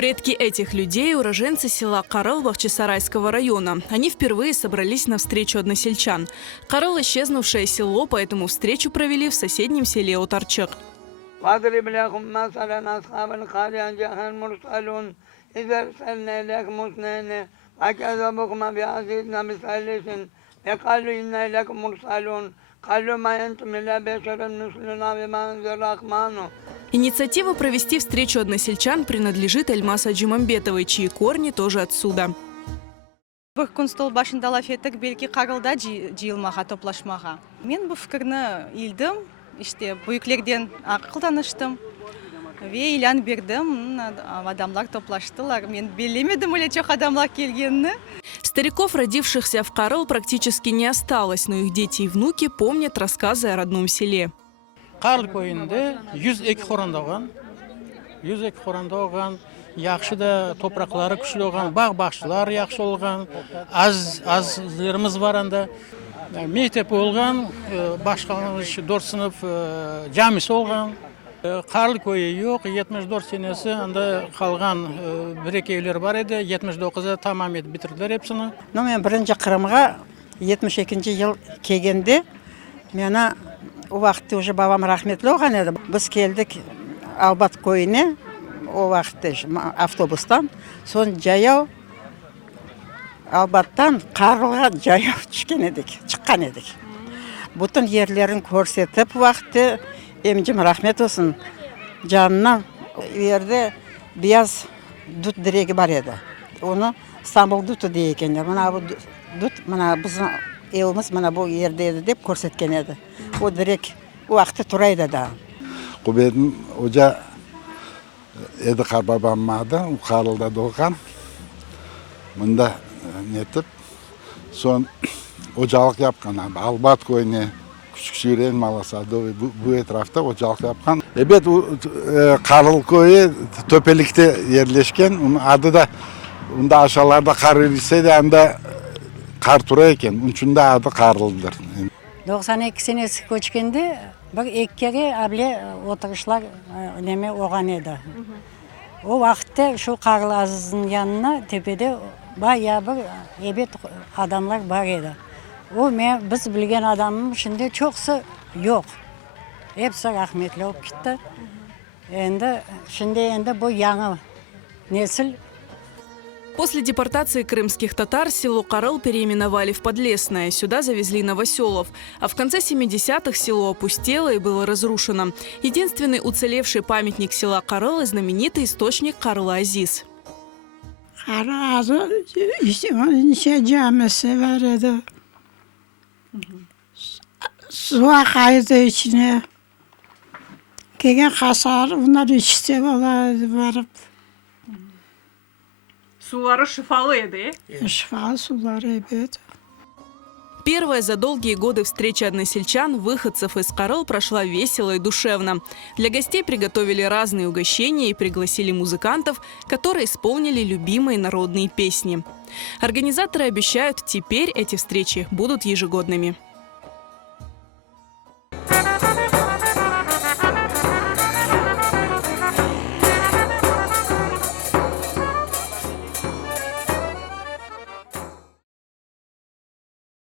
Предки этих людей – уроженцы села Карыл Бахчисарайского района. Они впервые собрались на встречу односельчан. Карыл – исчезнувшее село, поэтому встречу провели в соседнем селе Отарчык. Инициатива провести встречу односельчан принадлежит Эльмаса Джумамбетовой, чьи корни тоже отсюда. Констол башында феттік белки қағылда жиылмаға, топлашмаға. Мен бұл фікірні елдім, бұйықлерден ақылданыштым. Ве илян бердім, адамлар топлаштылар. Мен белемедім өле чоқ адамлар келгенні. Стариков, родившихся в Карыл, практически не осталось, но их дети и внуки помнят рассказы о родном селе. Карыл көйінде 102 хоранда яқшы да топырақлары күшілі оған, бақ-бақшылар яқшы олған, аз-азлеріміз баранда, мектеп олған, башқалышы дорсынып жамис олған. Карыл көйі yok, 74 senesi анда қалған бір-екеулер бар еді, 79-ы тамам ет бітірділер епсіні. Мен бірінші Қырымға 72 жыл кегенде, мені о вақытты уже бабам рахметлі оған еді. Біз келдік Албат көйіне, о вақытты автобустан, сон жаяу Албаттан Қарылға жаяу шыққан едік. Бұтын ерлерін көрсетіп вақытты, емжім рахмет olsun, жанынан ерде бияз дұт дірегі бар еді. Оны Стамбул дұты дейкендер. Мына біздің еліміз бұл ерде еді деп көрсеткен еді. О дірек уақытты тұрайды да. Құбедін өжа еді қарбабаммады, Қарылда долған. Мұнда нетіп, сон ожалық япқан, Албат көйіне, Küçükşehir'in Malasadov'u bu etrafta ocak yapkan. Evet, Karıl köyü Töpelik'te yerleşken, onun adı da onda aşağılarda Karıl'yse hem de Karturayken, onun için de adı Karıl'dır. 92 senesi көчкенде bir ekkege abile oturuşlar neme oğan edi. O vakitte şu Karıl Aziz'in yanına tepede bayağı bir ebet adamlar var edi. O biz bilgen adamım şimdi çoksa yok. Hepsi rahmetli olup gitti. Şimdi bu yanı nesil. После депортации крымских татар село Карыл переименовали в Подлесное. Сюда завезли новоселов. А в конце 70-х село опустело и было разрушено. Единственный уцелевший памятник села Карыл – знаменитый источник Карыл Азиз. Карыл Азиз, su akaydı içine. Kegen hasar, bunlar içse varıp. Suları şifalıydı. Şifalı suları, evet. Первая за долгие годы встреча односельчан, выходцев из Карыл, прошла весело и душевно. Для гостей приготовили разные угощения и пригласили музыкантов, которые исполнили любимые народные песни. Организаторы обещают, теперь эти встречи будут ежегодными.